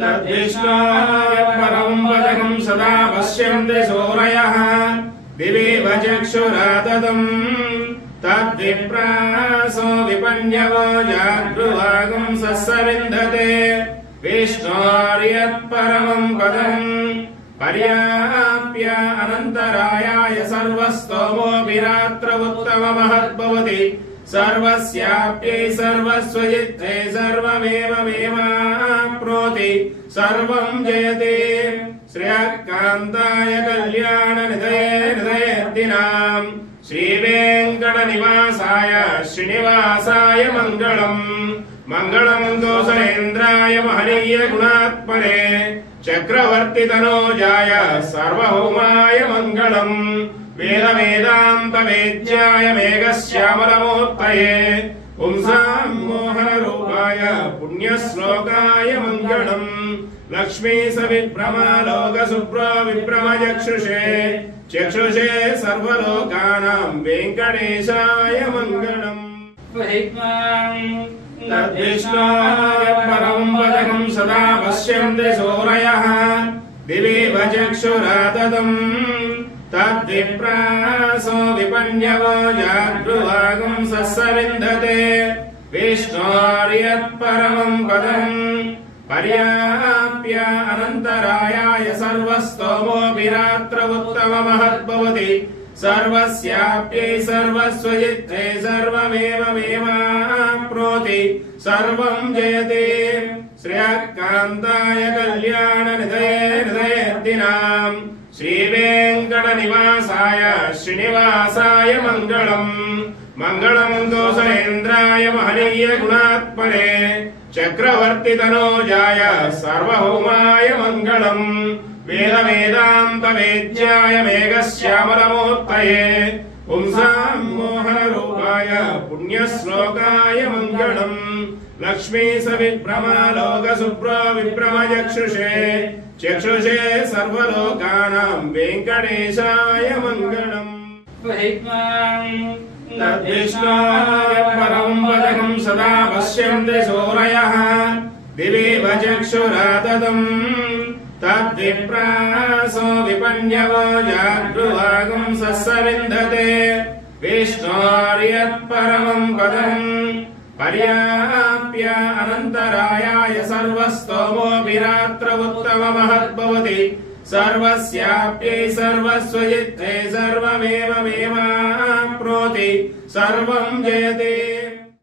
तद्विष्णोः परं पदकं सदा पश्यन्ति सूरयः दिवीव चक्षुराततम् तद्विप्रासो विपन्यवो जागृवागं सस्सविन्दते विष्णोर्यत्परमं पदम् पर्याप्य अनन्तरायाय सर्वस्तोमोऽपि रात्र उत्तममहद्भवति सर्वस्याप्यै सर्वस्वजित्ते सर्वमेवमेवाप्नोति सर्वं जयते श्रेयःकान्ताय कल्याणनिधये निधयेऽर्थिनाम् श्रीवेङ्कटनिवासाय श्रीनिवासाय मङ्गलम् मङ्गलम् दोषेन्द्राय महनीय गुणात्मने चक्रवर्तितनोजाय सार्वभौमाय मङ्गलम् वेदान्तवेद्याय मेघश्यामलमूर्तये पुंसां मोहनरूपाय पुण्यश्लोकाय मङ्गलम् लक्ष्मी सविभ्रमालोकसुप्रो विभ्रमचक्षुषे चक्षुषे सर्वलोकानां वेङ्कटेशाय मङ्गलम् तद्विष्णोः परं पदकं सदा पश्यन्ति सूरयः दिवीव चक्षुराततम् तद्विप्रासो विपन्यवो जागृवागं सस्सविन्दते विष्णोर्यत्परमं पदम् पर्याप्य अनन्तरायाय सर्वस्तोमोऽपि रात्र उत्तममहद्भवति सर्वस्याप्यै सर्वस्वजित्ते सर्वमेवमेवाप्नोति सर्वं जयते श्रेयःकान्ताय कल्याणनिधये निधयेऽर्थिनाम् श्रीवेङ्कटनिवासाय श्रीनिवासाय मङ्गलम् मङ्गलम् दोषेन्द्राय महनीय गुणात्मने चक्रवर्तितनोजाय सार्वभौमाय मङ्गलम् वेदान्तवेद्याय मेघश्यामलमूर्तये पुंसां मोहनरूपाय पुण्यश्लोकाय मङ्गलम् लक्ष्मी सविभ्रमालोकसुप्रो विभ्रमचक्षुषे चक्षुषे सर्वलोकानां वेङ्कटेशाय मङ्गलम् तद्विष्णोः परं पदकं सदा पश्यन्ति सूरयः दिवीव चक्षुराततम् तद्विप्रासो विपन्यवो जागृवागं सस्सविन्दते विष्णोर्यत्परमं पदम् पर्याप्य अनन्तरायाय सर्वस्तोमोऽपि रात्र उत्तममहद्भवति सर्वस्याप्यै सर्वस्वजित्ते सर्वमेवमेवाप्नोति सर्वं जयते।